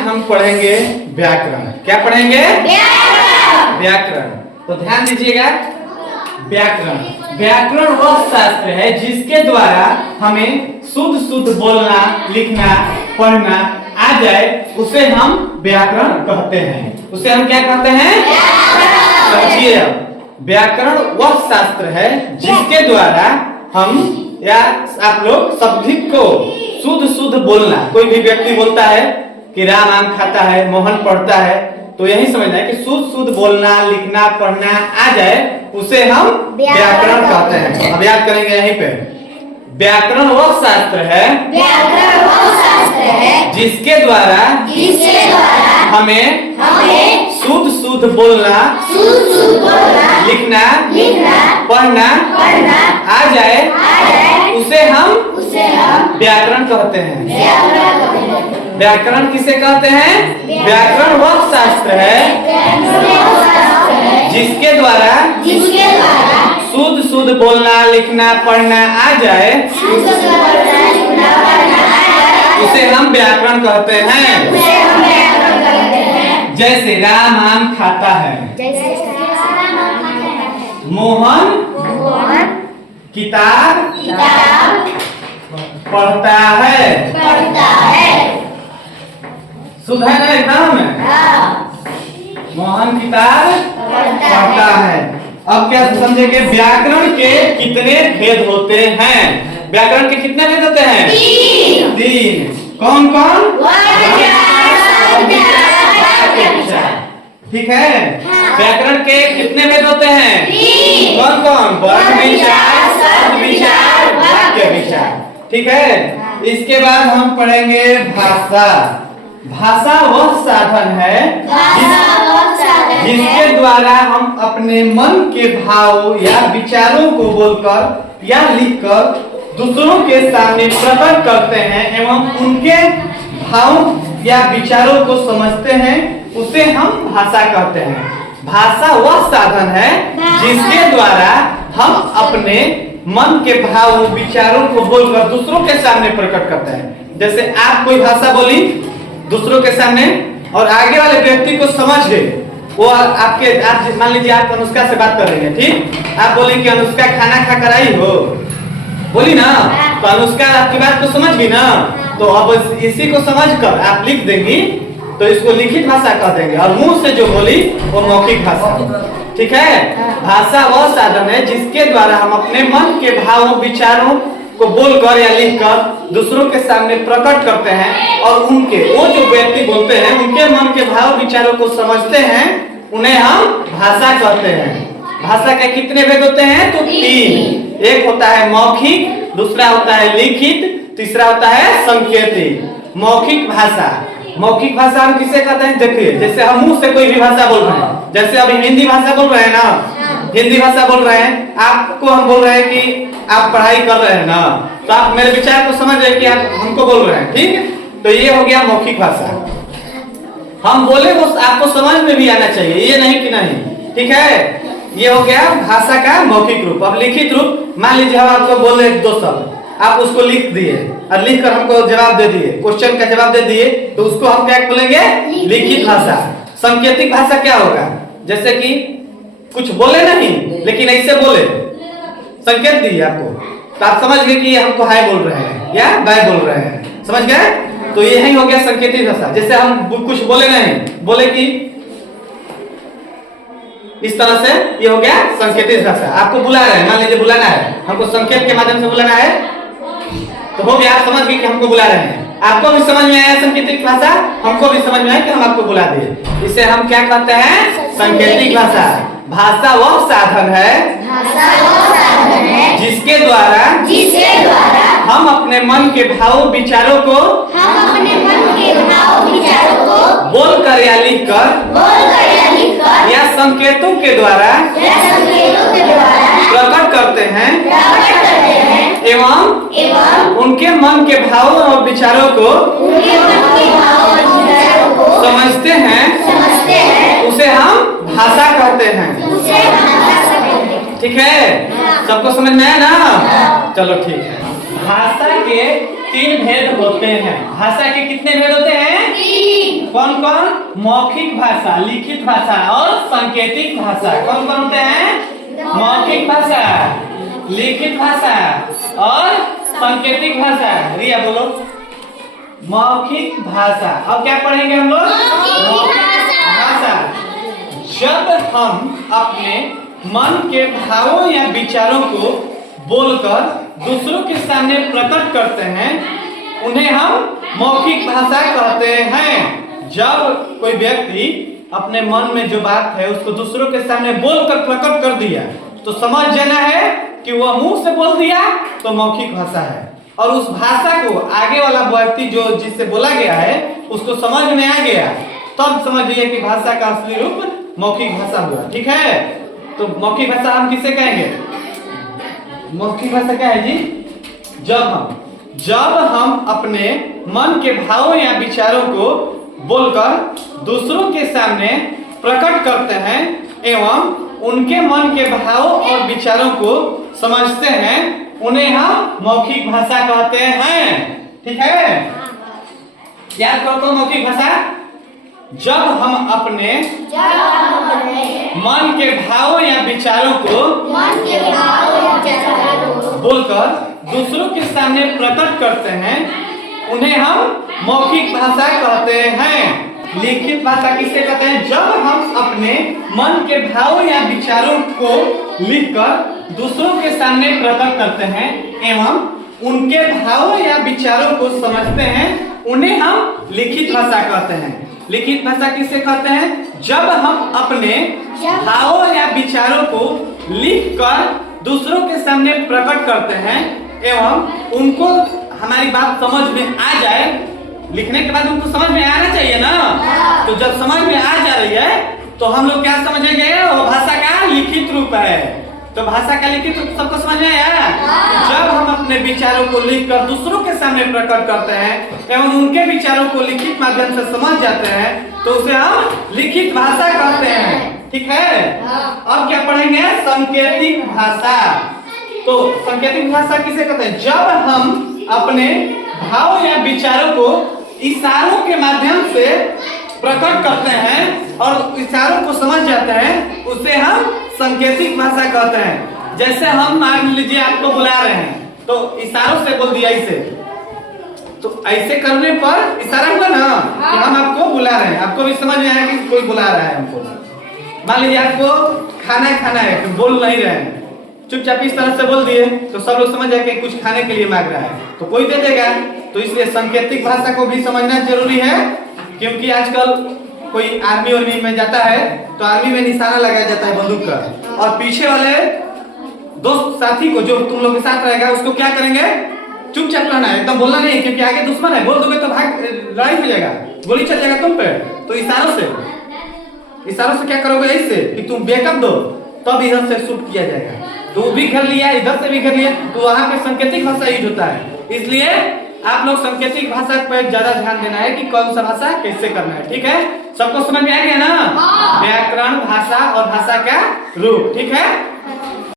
हम पढ़ेंगे व्याकरण। क्या पढ़ेंगे? व्याकरण। तो ध्यान दीजिएगा, व्याकरण व्याकरण वह शास्त्र है जिसके द्वारा हमें शुद्ध शुद्ध बोलना, लिखना, पढ़ना आ जाए, उसे हम व्याकरण कहते हैं। उसे हम क्या कहते हैं? समझिए, व्याकरण वह शास्त्र है जिसके द्वारा हम या आप लोग सभी को शुद्ध शुद्ध बोलना। कोई भी व्यक्ति बोलता है कि राम आम खाता है, मोहन पढ़ता है, तो यही समझना है कि शुद्ध शुद्ध बोलना, लिखना, पढ़ना आ जाए, उसे हम व्याकरण कहते हैं। अब याद करेंगे यहीं पे, व्याकरण वह शास्त्र है जिसके द्वारा हमें शुद्ध शुद्ध बोलना, लिखना, पढ़ना आ जाए, उसे हम व्याकरण कहते हैं। व्याकरण किसे कहते हैं? व्याकरण वह शास्त्र है जिसके द्वारा शुद्ध शुद्ध बोलना, लिखना, पढ़ना आ जाए, उसे हम व्याकरण कहते हैं। जैसे राम आम खाता है, मोहन किताब पढ़ता है। शुद्ध है ना एकदम? मोहन किताब पढ़ता है। अब क्या समझेंगे? व्याकरण के कितने भेद होते हैं? व्याकरण के कितने भेद होते हैं? तीन। कौन कौन? ठीक है। व्याकरण के कितने भेद होते हैं? कौन कौन? वर्ण विचार, शब्द विचार, वाक्य विचार। ठीक है। इसके बाद हम पढ़ेंगे भाषा। भाषा वह साधन है जिसके द्वारा हम अपने मन के भाव या विचारों को बोलकर या लिखकर दूसरों के सामने प्रकट करते हैं एवं उनके भाव या विचारों को समझते हैं, उसे हम भाषा कहते हैं। भाषा वह साधन है जिसके द्वारा हम अपने मन के भाव विचारों को बोलकर दूसरों के सामने प्रकट करते हैं। जैसे आप कोई भाषा बोली दूसरों के सामने और आगे वाले व्यक्ति को समझ गए, वो आपके आप मान लीजिए आप अनुष्का से बात कर रहे हैं, ठीक? आप बोले कि अनुष्का खाना खा कर आई हो, बोली ना, तो अनुष्का आपकी बात को समझ गई ना, तो अब इसी को समझकर आप लिख देंगी, तो इसको लिखित भाषा कह देंगे। और मुंह से जो बोली वो मौखिक भाषा। ठीक है। भाषा वह साधन है जिसके द्वारा हम अपने मन के भावों विचारों को बोलकर या लिखकर दूसरों के सामने प्रकट करते हैं और उनके वो जो व्यक्ति बोलते हैं उनके मन के भाव विचारों को समझते हैं, उन्हें हम भाषा कहते हैं। भाषा के कितने भेद होते हैं? तो तीन। एक होता है मौखिक, दूसरा होता है लिखित, तीसरा होता है संकेतिक। मौखिक भाषा, मौखिक भाषा हम किसे कहते हैं? देखिए, जैसे हम मुंह से कोई भी भाषा बोल रहे हैं, जैसे अभी हिंदी भाषा बोल रहे हैं ना, हिंदी भाषा बोल रहे हैं, आपको हम बोल रहे हैं कि आप पढ़ाई कर रहे हैं ना, तो आप मेरे विचार को समझ रहे हैं कि आप हमको बोल रहे हैं, ठीक है? तो ये हो गया मौखिक भाषा। हम बोले वो आपको समझ में भी आना चाहिए, ये नहीं कि नहीं। ठीक है। ये हो गया भाषा का मौखिक रूप। अब लिखित रूप, मान लीजिए हम आपको बोले दो शब्द, आप उसको लिख दिए और लिखकर हमको जवाब दे दिए, क्वेश्चन का जवाब दे दिए, तो उसको हम क्या बोलेंगे? लिखित भाषा। सांकेतिक भाषा क्या होगा? जैसे कि कुछ बोले नहीं लेकिन ऐसे बोले, संकेत दिए आपको, तो आप समझ गए कि हमको हाय बोल रहे हैं या बाय बोल रहे हैं, समझ गए? तो यही हो गया सांकेतिक भाषा। जैसे हम कुछ बोले नहीं, बोले कि इस तरह से, ये हो गया सांकेतिक भाषा। आपको बुला रहे हैं, मान लीजिए बुलाना है, हमको संकेत के माध्यम से बुलाना है, तो हो गया, आप समझ गए कि हमको बुला रहे हैं। आपको भी समझ में आया सांकेतिक भाषा, हमको भी समझ में आया कि हम आपको बुला दिए। इसे हम क्या कहते हैं? सांकेतिक भाषा। भाषा वह साधन है जिसके द्वारा हम अपने मन के भाव विचारों को बोलकर या लिखकर या संकेतों के द्वारा प्रकट करते हैं एवं उनके मन के भावों और विचारों को समझते हैं, उसे हम भाषा कहते हैं। ठीक है। सबको समझ में आया ना? चलो ठीक है। भाषा के तीन भेद होते हैं। भाषा के कितने भेद होते हैं? कौन कौन? मौखिक भाषा, लिखित भाषा और सांकेतिक भाषा। कौन कौन होते हैं? मौखिक भाषा, लिखित भाषा और सांकेतिक भाषा। रिया बोलो। मौखिक भाषा। अब क्या पढ़ेंगे हम लोग? मौखिक भाषा। जब हम अपने मन के भावों या विचारों को बोलकर दूसरों के सामने प्रकट करते हैं, उन्हें हम मौखिक भाषा कहते हैं। जब कोई व्यक्ति अपने मन में जो बात है उसको दूसरों के सामने बोलकर प्रकट कर दिया तो समझ जाना है कि वह मुंह से बोल दिया तो मौखिक भाषा है, और उस भाषा को आगे वाला व्यक्ति जो जिससे बोला गया है उसको समझ में आ गया, तब समझिए कि भाषा का असली रूप मौखिक भाषा हुआ। ठीक है, तो मौखिक भाषा हम किसे कहेंगे? मौखिक भाषा क्या है जी? जब हम अपने मन के भावों या विचारों को बोलकर दूसरों के सामने प्रकट करते हैं एवं उनके मन के भावों और विचारों को समझते हैं, उन्हें हम मौखिक भाषा कहते हैं। ठीक है, याद करो तो मौखिक भाषा। जब हम अपने मन के भावों या विचारों को बोलकर दूसरों के सामने प्रकट करते हैं, उन्हें हम मौखिक भाषा कहते हैं। लिखित भाषा किसे कहते हैं? जब हम अपने मन के भावों या विचारों को लिखकर दूसरों के सामने प्रकट करते हैं एवं उनके भावों या विचारों को समझते हैं, उन्हें हम लिखित भाषा कहते हैं। लिखित भाषा किसे कहते हैं? जब हम अपने भावों या विचारों को लिखकर दूसरों के सामने प्रकट करते हैं एवं उनको हमारी बात समझ में आ जाए। लिखने के बाद उनको समझ में आना चाहिए ना, तो जब समझ में आ जा रही है तो हम लोग क्या समझेंगे? वो भाषा का लिखित रूप है। तो भाषा का लिखित रूप सबको समझ में आया? जब हम अपने विचारों को लिखकर दूसरों के सामने प्रकट करते हैं एवं उनके विचारों को लिखित माध्यम से समझ जाते हैं तो उसे हम लिखित भाषा कहते हैं। ठीक है, अब क्या पढ़ेंगे? सांकेतिक भाषा। तो सांकेतिक भाषा किसे कहते हैं? जब हम अपने भाव या विचारों को इशारों के माध्यम से प्रकट करते हैं और इशारों को समझ जाते हैं, उसे हम सांकेतिक भाषा कहते हैं। जैसे हम मान लीजिए आपको बुला रहे हैं तो इशारों से बोल दिया इसे, तो ऐसे करने पर इशारा हुआ ना कि हम आपको बुला रहे हैं। आपको भी समझ में आया कि कोई बुला रहा है हमको। मान लीजिए आपको खाना खाना है तो बोल नहीं रहे हैं, चुपचाप इस तरह से बोल दिए तो सब लोग समझ जाए कि कुछ खाने के लिए मांग रहा है तो कोई दे देगा। तो इसलिए सांकेतिक भाषा को भी समझना जरूरी है, क्योंकि आजकल कोई आर्मी में जाता है तो आर्मी में निशाना लगाया जाता है बंदूक का, और पीछे वाले दोस्त साथी को जो तुम लोग के साथ रहेगा उसको क्या करेंगे? चुपचाप रहना है, एकदम बोलना नहीं, क्योंकि आगे दुश्मन है, बोल दोगे तो भाग लड़ाई हो जाएगा, गोली चल जाएगा तुम पे। तो इशारों से क्या करोगे? इससे कि तुम बैकअप दो, तब इधर से शूट किया जाएगा। तो वो भी घेर लिया, इधर से भी घेर लिया, तो वहां पे सांकेतिक भाषा यूज होता है। इसलिए आप लोग सांकेतिक भाषा पर ज्यादा ध्यान देना है कि कौन सा भाषा कैसे करना है। ठीक है, सबको समझ में आ गया ना? व्याकरण, भाषा और भाषा का रूप। ठीक है।